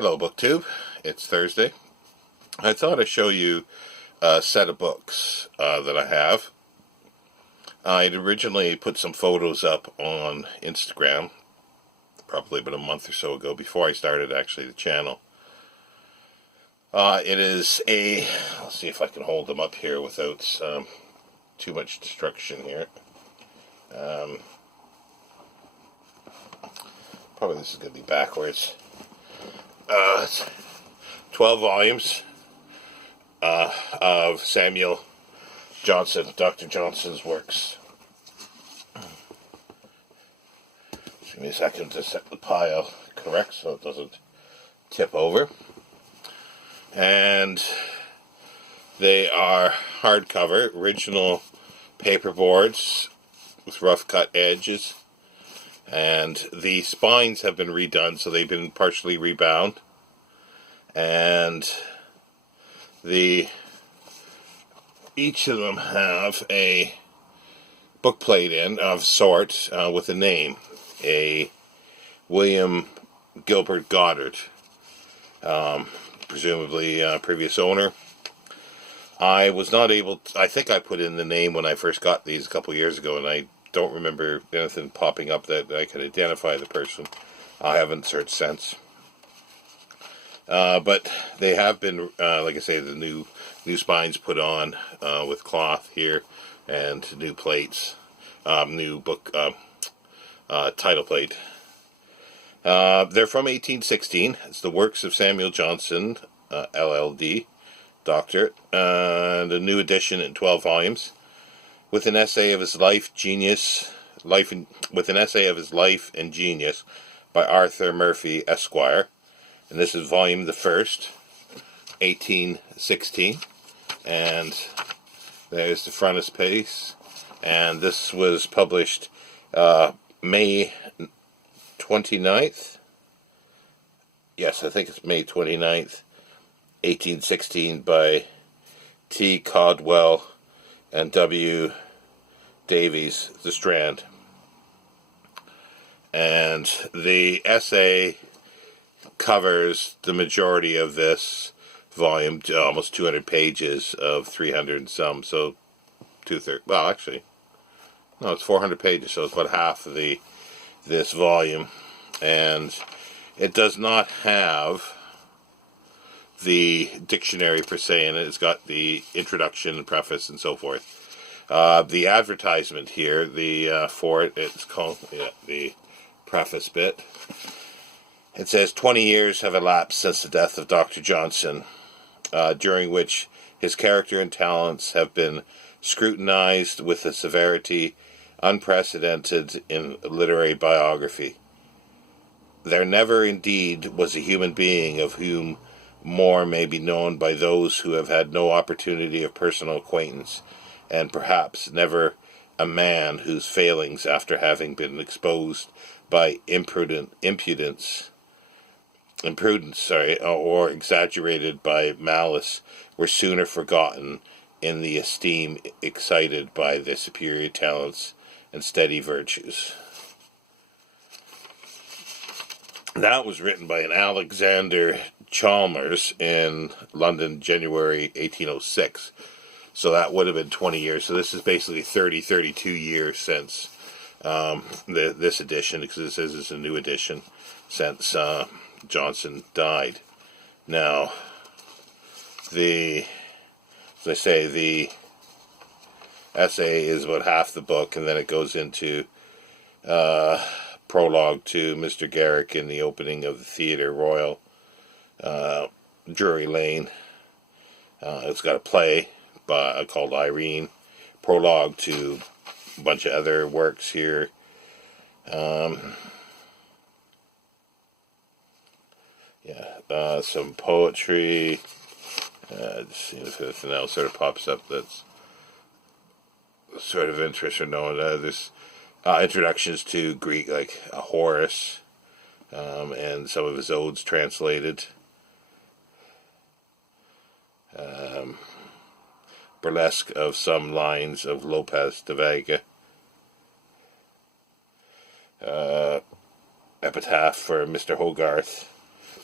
Hello, BookTube. It's Thursday. I thought I'd show you a set of books that I have. I'd originally put some photos up on Instagram, probably about a month or so ago, before I started actually the channel. It is let's see if I can hold them up here without too much destruction here. Probably this is going to be backwards. It's 12 volumes of Samuel Johnson, Dr. Johnson's works. Give me a second to set the pile correct so it doesn't tip over. And they are hardcover, original paperboards with rough cut edges. And the spines have been redone, so they've been partially rebound. And each of them have a book plate in of sorts with a name, a William Gilbert Goddard, presumably previous owner. I was not able to, I think I put in the name when I first got these a couple years ago, and I don't remember anything popping up that I could identify the person. I haven't searched since. But they have been, like I say, the new spines put on with cloth here, and new plates, new book title plate. They're from 1816. It's the works of Samuel Johnson, LLD, Doctor, and a new edition in 12 volumes. With an essay of his life and genius by Arthur Murphy, Esquire, and this is volume the first, 1816, and there's the frontispiece, and this was published May 29th. Yes, I think it's May 29th, 1816, by T. Caldwell and W. Davies, The Strand. And the essay covers the majority of this volume, almost 200 pages of 300 and some, so two-thirds, well, actually, no, it's 400 pages, so it's about half of this volume. And it does not have the dictionary per se in it. It's got the introduction and preface and so forth. The advertisement here, for it, it's called the preface bit. It says 20 years have elapsed since the death of Dr. Johnson, during which his character and talents have been scrutinized with a severity unprecedented in literary biography. There never indeed was a human being of whom more may be known by those who have had no opportunity of personal acquaintance, and perhaps never a man whose failings, after having been exposed by imprudence, or exaggerated by malice, were sooner forgotten in the esteem excited by their superior talents and steady virtues. That was written by an Alexander Chalmers in London, January 1806. So that would have been 20 years. So this is basically 32 years since this edition, because it says it's a new edition, since Johnson died. Now, as I say, the essay is about half the book, and then it goes into prologue to Mr. Garrick in the opening of the Theatre Royal, Drury Lane. It's got a play called Irene, prologue to a bunch of other works here. Some poetry. Just seeing if anything else sort of pops up that's sort of interest or known. There's introductions to Greek, like Horace, and some of his odes translated. Burlesque of some lines of Lopez de Vega. Epitaph for Mr. Hogarth.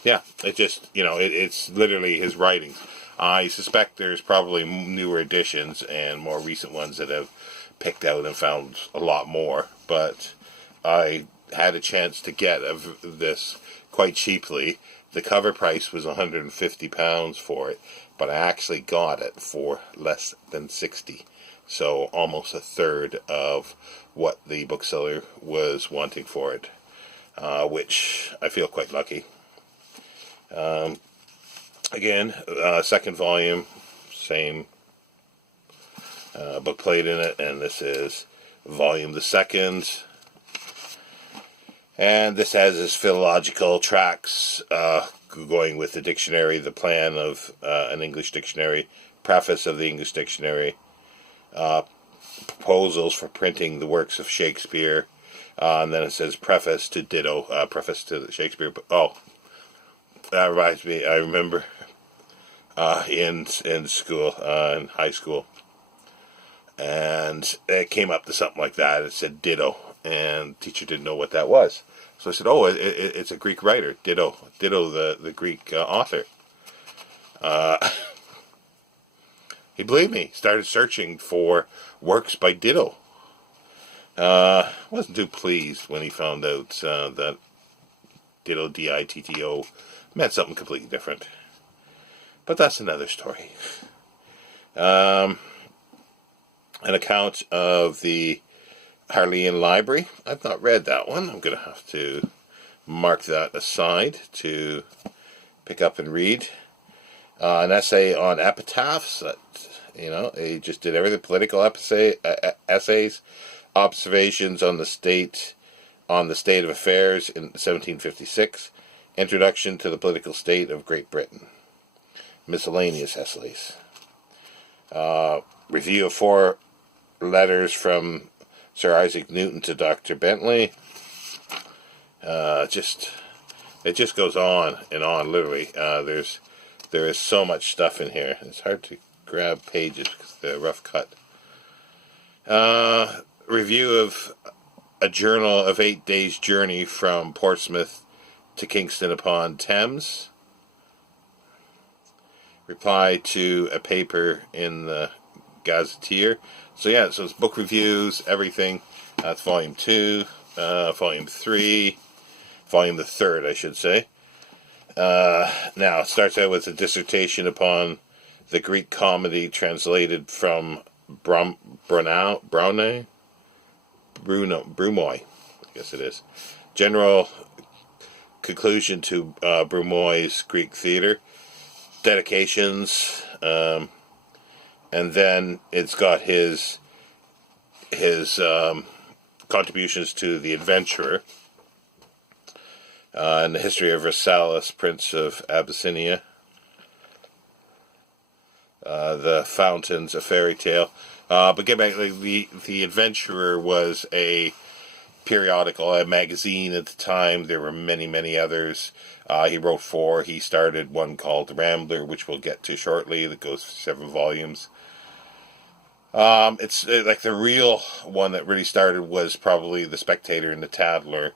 Yeah, it just, it's literally his writings. I suspect there's probably newer editions and more recent ones that have picked out and found a lot more, but I had a chance to get this quite cheaply. The cover price was £150 for it, but I actually got it for less than 60, so almost a third of what the bookseller was wanting for it, which I feel quite lucky. Again, second volume, same book plate in it, and this is volume the second. And this has his philological tracts, going with the dictionary, the plan of an English dictionary, preface of the English dictionary, proposals for printing the works of Shakespeare, and then it says preface to Ditto, preface to Shakespeare. Oh, that reminds me, I remember in school, in high school, and it came up to something like that. It said Ditto, and teacher didn't know what that was. So I said, oh, it's a Greek writer, Ditto, the Greek author. He believed me, started searching for works by Ditto. Wasn't too pleased when he found out that Ditto, D-I-T-T-O, meant something completely different. But that's another story. An account of the Harleian Library. I've not read that one. I'm going to have to mark that aside to pick up and read. An essay on epitaphs. He just did everything. Political essays, observations on the state of affairs in 1756, introduction to the political state of Great Britain, miscellaneous essays, review of 4 letters from Sir Isaac Newton to Dr. Bentley. It just goes on and on, literally. There is so much stuff in here. It's hard to grab pages because they're rough cut. Review of a journal of 8 days' journey from Portsmouth to Kingston upon Thames. Reply to a paper in the Gazetteer. So yeah, so it's book reviews, everything. That's volume 2, volume 3, volume the 3rd, I should say. Now, it starts out with a dissertation upon the Greek comedy translated from Brumoy, I guess it is. General conclusion to Brumoy's Greek theater. Dedications, and then it's got his contributions to The Adventurer, and the history of Rassalas, Prince of Abyssinia, The Fountains, a fairy tale. But get back, the Adventurer was a periodical, a magazine at the time. There were many, many others. He wrote 4. He started one called The Rambler, which we'll get to shortly, that goes for 7 volumes. It's like the real one that really started was probably The Spectator and The Tattler.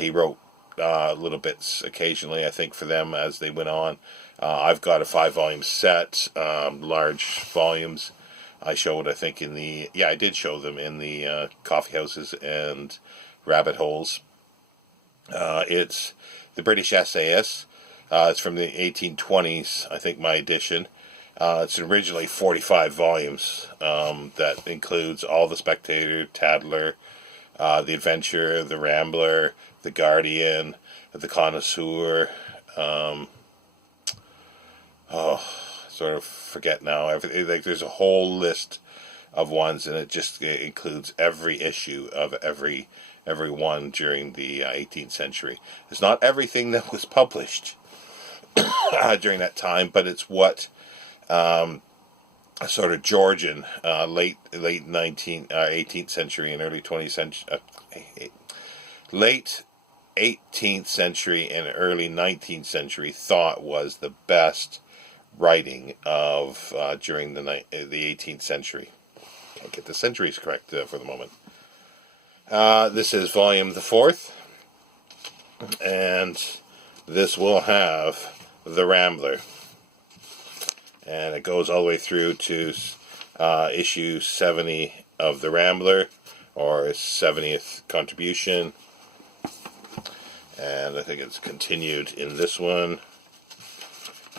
He wrote little bits occasionally, I think, for them as they went on. I've got a 5-volume set, large volumes. I showed, I think, I did show them in the coffee houses and rabbit holes. It's the British Essayists. It's from the 1820s, I think, my edition. It's originally 45 volumes. That includes all The Spectator, Tattler, The Adventurer, The Rambler, The Guardian, The Connoisseur. Sort of forget now. Everything, there's a whole list of ones, and it includes every issue of every one during the 18th century. It's not everything that was published during that time, but it's what sort of Georgian late 18th century and early 20th century, late 18th century and early 19th century thought was the best writing of during the 18th century. Can't get the centuries correct for the moment. This is volume the 4th, and this will have The Rambler. And it goes all the way through to issue 70 of The Rambler, or his 70th contribution. And I think it's continued in this one.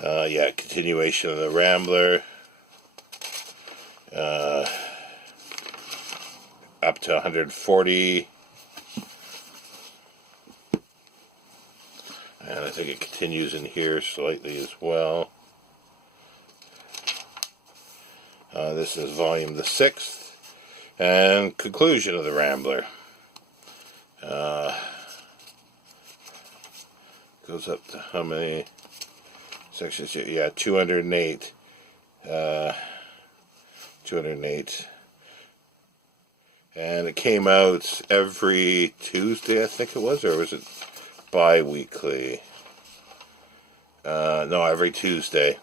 Yeah, continuation of The Rambler. Up to 140. And I think it continues in here slightly as well. This is volume the 6th. And conclusion of The Rambler. Goes up to how many sections? Yeah, 208. 208. And it came out every Tuesday, I think it was, or was it bi-weekly? No, every Tuesday.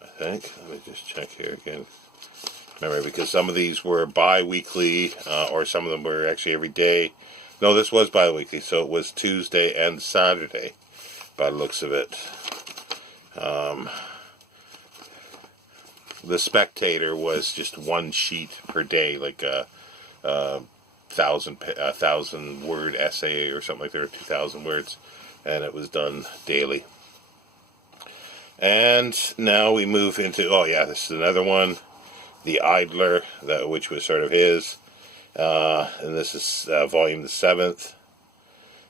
I think. Let me just check here again. Remember, because some of these were bi-weekly, or some of them were actually every day. No, this was bi-weekly, so it was Tuesday and Saturday, by the looks of it. The Spectator was just one sheet per day, like a 1,000 word essay or something like that, or 2,000 words, and it was done daily. And now we move into, oh yeah, this is another one, The Idler, which was sort of his, and this is volume the 7th,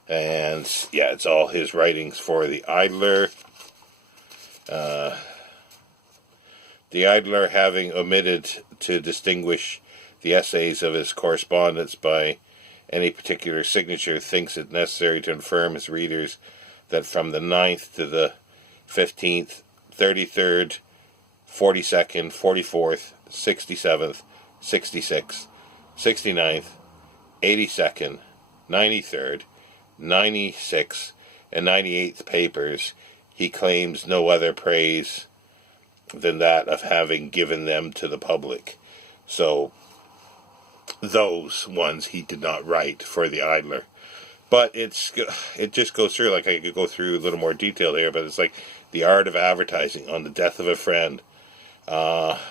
and yeah, it's all his writings for The Idler. The Idler, having omitted to distinguish the essays of his correspondents by any particular signature, thinks it necessary to inform his readers that from the 9th to the 15th, 33rd, 42nd, 44th, 67th, 66th, 69th, 82nd, 93rd, 96th, and 98th papers, he claims no other praise than that of having given them to the public. So those ones he did not write for The Idler. But it just goes through, like I could go through a little more detail here, but it's like The Art of Advertising, On the Death of a Friend,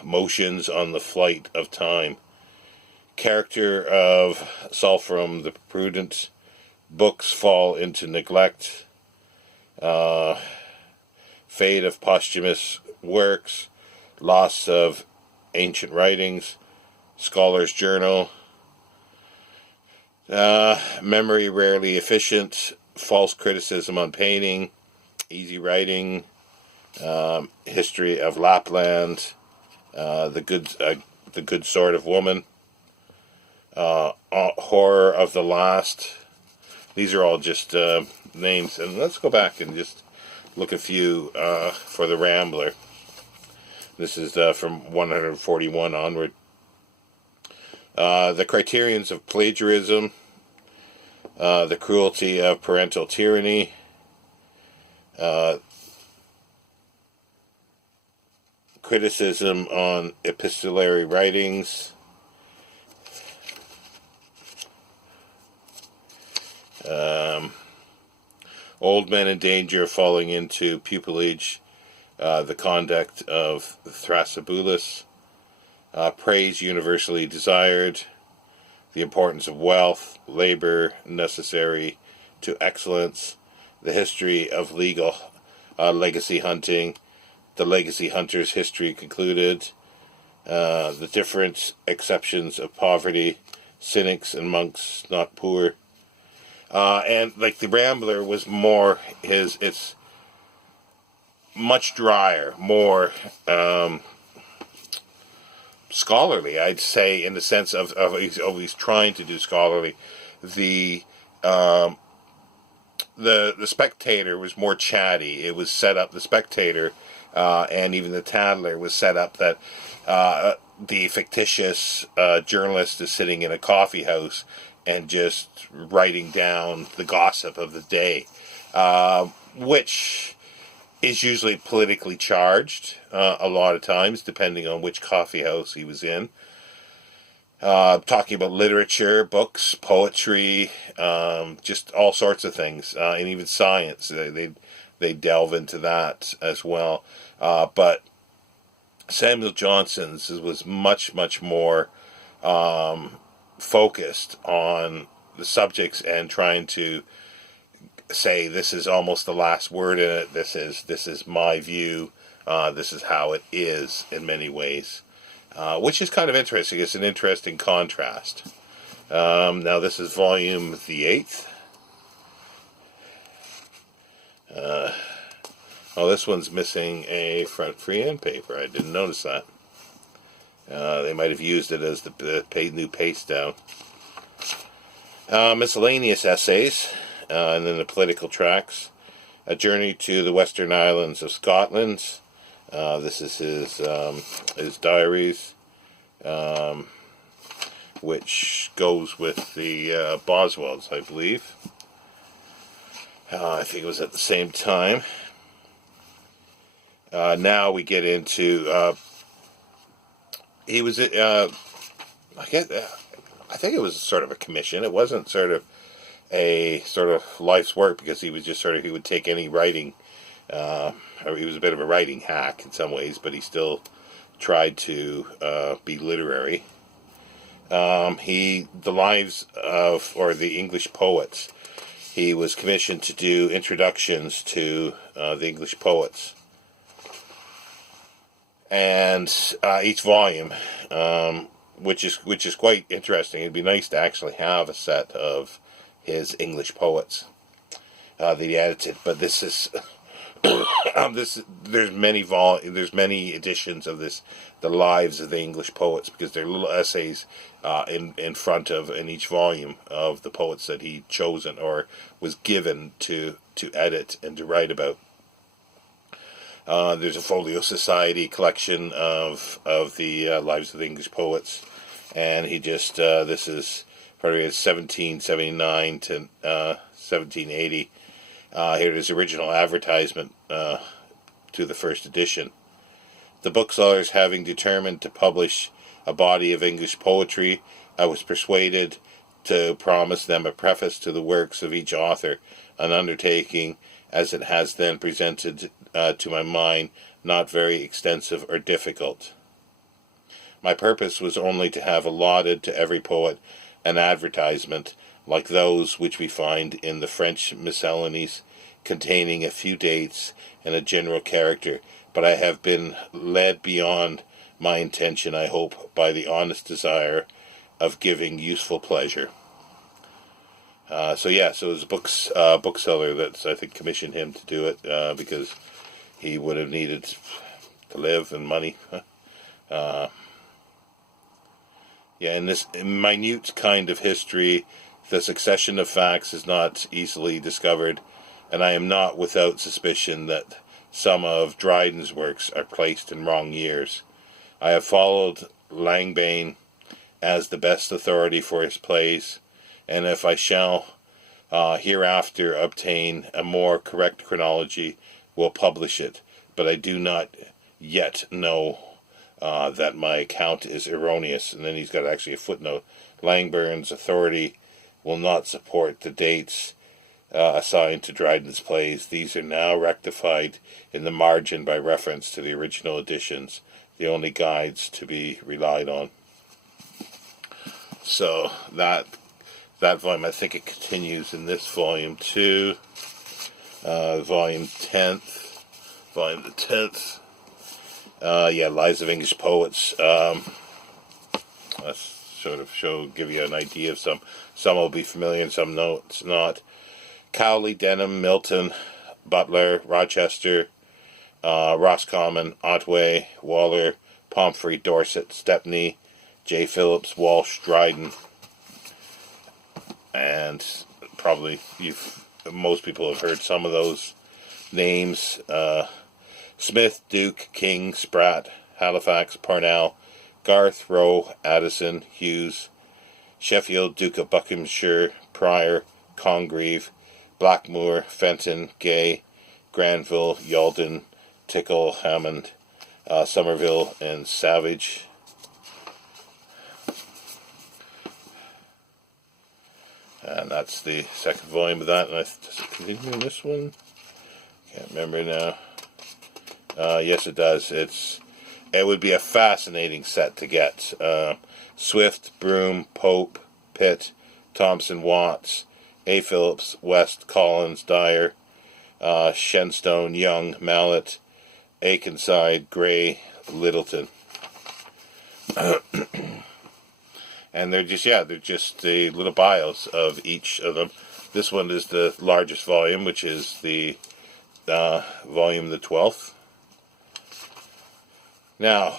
Motions on the Flight of Time, Character of Solfram the Prudent, Books Fall into Neglect, Fate of Posthumous Works, Loss of Ancient Writings, Scholar's Journal, Memory Rarely Efficient, False Criticism on Painting, Easy Writing, History of Lapland, The Good Sort of Woman, Horror of the Last. These are all just names, and let's go back and just look a few for The Rambler. This is from 141 onward. The Criterions of Plagiarism, The Cruelty of Parental Tyranny, Criticism on Epistolary Writings, Old Men in Danger of Falling into Pupillage, The Conduct of Thrasybulus, Praise Universally Desired, The Importance of Wealth, Labor Necessary to Excellence, The History of Legal Legacy Hunting, The Legacy Hunter's History Concluded, The Different Exceptions of Poverty, Cynics and Monks Not Poor. And like The Rambler was more it's much drier, more scholarly, I'd say, in the sense of he's trying to do scholarly. The Spectator was more chatty. It was set up, the Spectator, and even the Tatler was set up that the fictitious journalist is sitting in a coffee house and just writing down the gossip of the day, which is usually politically charged a lot of times, depending on which coffee house he was in. talking about literature, books, poetry, just all sorts of things, and even science. They delve into that as well. But Samuel Johnson's was much, much more focused on the subjects and trying to say this is almost the last word in it. This is my view. This is how it is in many ways, which is kind of interesting. It's an interesting contrast. Now this is volume the 8th. Oh, this one's missing a front freehand paper. I didn't notice that. They might have used it as the new paste down. Miscellaneous essays, and then the political tracts. A Journey to the Western Islands of Scotland. This is his diaries, which goes with the Boswells, I believe. I think it was at the same time. Now we get into he was I think it was sort of a commission. It wasn't sort of a sort of life's work, because he was just he would take any writing, or he was a bit of a writing hack in some ways, but he still tried to be literary. The lives of, or the English poets, he was commissioned to do introductions to the English poets. And each volume, which is quite interesting. It'd be nice to actually have a set of his English poets that he edited. But this is there's many editions of this, the lives of the English poets, because they're little essays in front of, in each volume, of the poets that he'd chosen or was given to edit and to write about. There's a Folio Society collection of the lives of the English poets, and he just this is probably 1779 to 1780. Here it is, original advertisement to the first edition. The booksellers having determined to publish a body of English poetry, I was persuaded to promise them a preface to the works of each author, an undertaking, as it has then presented to my mind, not very extensive or difficult. My purpose was only to have allotted to every poet an advertisement, like those which we find in the French miscellanies, containing a few dates and a general character, but I have been led beyond my intention, I hope, by the honest desire of giving useful pleasure. So it was a bookseller that I think commissioned him to do it, because he would have needed to live and money. In this minute kind of history, the succession of facts is not easily discovered, and I am not without suspicion that some of Dryden's works are placed in wrong years. I have followed Langbaine as the best authority for his plays, and if I shall hereafter obtain a more correct chronology, will publish it, but I do not yet know that my account is erroneous. And then he's got actually a footnote. Langbane's authority will not support the dates assigned to Dryden's plays. These are now rectified in the margin by reference to the original editions, the only guides to be relied on. So that volume, I think it continues in this volume too. Volume the 10th. Lives of English Poets. Let's sort of give you an idea of some. Some will be familiar and some no, it's not. Cowley, Denham, Milton, Butler, Rochester, Roscommon, Otway, Waller, Pomfrey, Dorset, Stepney, J. Phillips, Walsh, Dryden. And probably most people have heard some of those names. Smith, Duke, King, Spratt, Halifax, Parnell, Garth, Rowe, Addison, Hughes, Sheffield, Duke of Buckinghamshire, Prior, Congreve, Blackmore, Fenton, Gay, Granville, Yalden, Tickle, Hammond, Somerville, and Savage. And that's the second volume of that. And does it continue in this one? Can't remember now. Yes, it does. It would be a fascinating set to get. Swift, Broom, Pope, Pitt, Thompson, Watts, A. Phillips, West, Collins, Dyer, Shenstone, Young, Mallet, Akenside, Gray, Littleton. And they're just the little bios of each of them. This one is the largest volume, which is the volume the 12th. Now,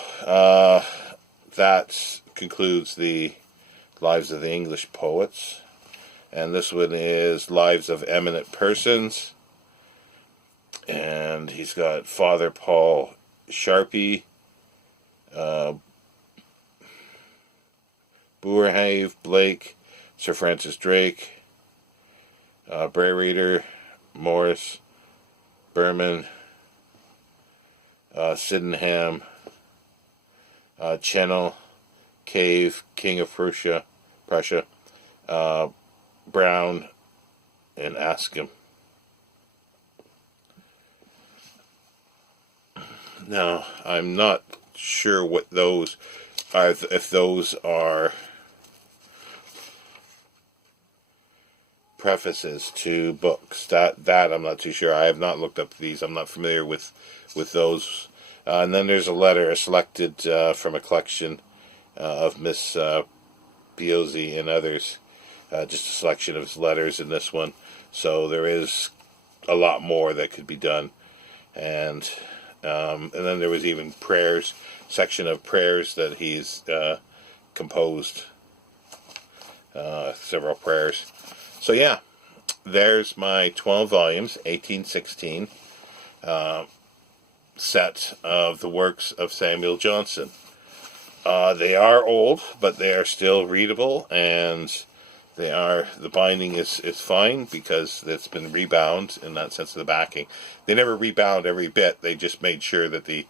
that concludes the Lives of the English Poets. And this one is Lives of Eminent Persons. And he's got Father Paul Sharpie, Boerhaave, Blake, Sir Francis Drake, Bray Reader, Morris, Berman, Sydenham, Chennel, Cave, King of Prussia, Brown, and Askham. Now, I'm not sure what those are, if those are prefaces to books. That I'm not too sure. I have not looked up these. I'm not familiar with those. And then there's a letter selected from a collection of Miss Piozzi and others. Just a selection of letters in this one. So there is a lot more that could be done. And then there was even prayers, section of prayers that he's composed, several prayers. So yeah, there's my 12 volumes, 1816 set of the works of Samuel Johnson. They are old, but they are still readable, and the binding is fine because it's been rebound in that sense of the backing. They never rebound every bit. They just made sure that the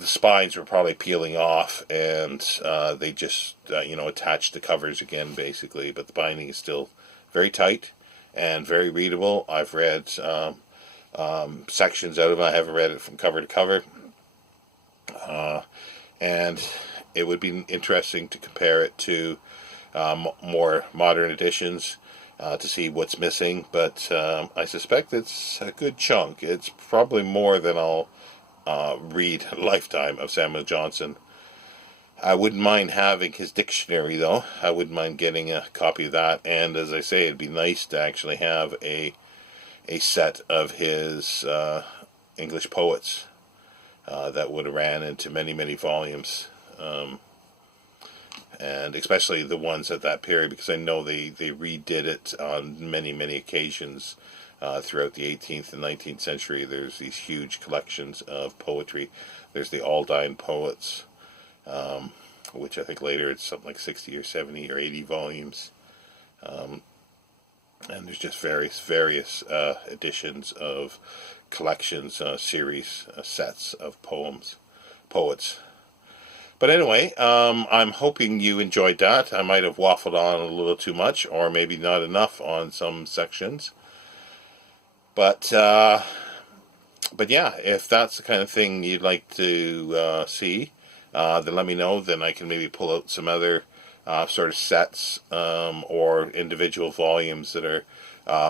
spines were probably peeling off, and they just attached the covers again basically. But the binding is still very tight and very readable. I've read sections out of it. I haven't read it from cover to cover, and it would be interesting to compare it to more modern editions to see what's missing, but I suspect it's a good chunk. It's probably more than I'll read a lifetime of Samuel Johnson. I wouldn't mind having his dictionary, though. I wouldn't mind getting a copy of that, and as I say, it'd be nice to actually have a set of his English poets that would have ran into many, many volumes. And especially the ones at that period, because I know they redid it on many, many occasions throughout the 18th and 19th century. There's these huge collections of poetry. There's the Aldine Poets, which I think later it's something like 60 or 70 or 80 volumes. And there's just various editions of collections, series, sets of poets. But anyway, I'm hoping you enjoyed that. I might have waffled on a little too much, or maybe not enough on some sections. But yeah, if that's the kind of thing you'd like to see, then let me know. Then I can maybe pull out some other sort of sets or individual volumes that are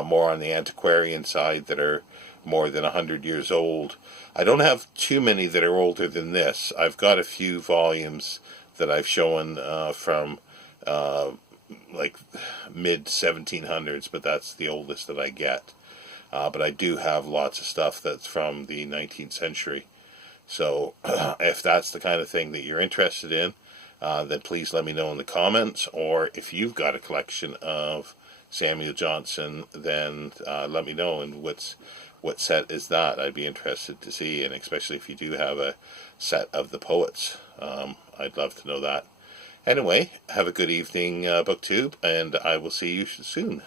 more on the antiquarian side, that are more than 100 years old. I don't have too many that are older than this. I've got a few volumes that I've shown from like mid 1700s, but that's the oldest that I get. But I do have lots of stuff that's from the 19th century. So if that's the kind of thing that you're interested in, then please let me know in the comments. Or if you've got a collection of Samuel Johnson, then let me know. And what set is that? I'd be interested to see, and especially if you do have a set of the poets. I'd love to know that. Anyway, have a good evening, BookTube, and I will see you soon.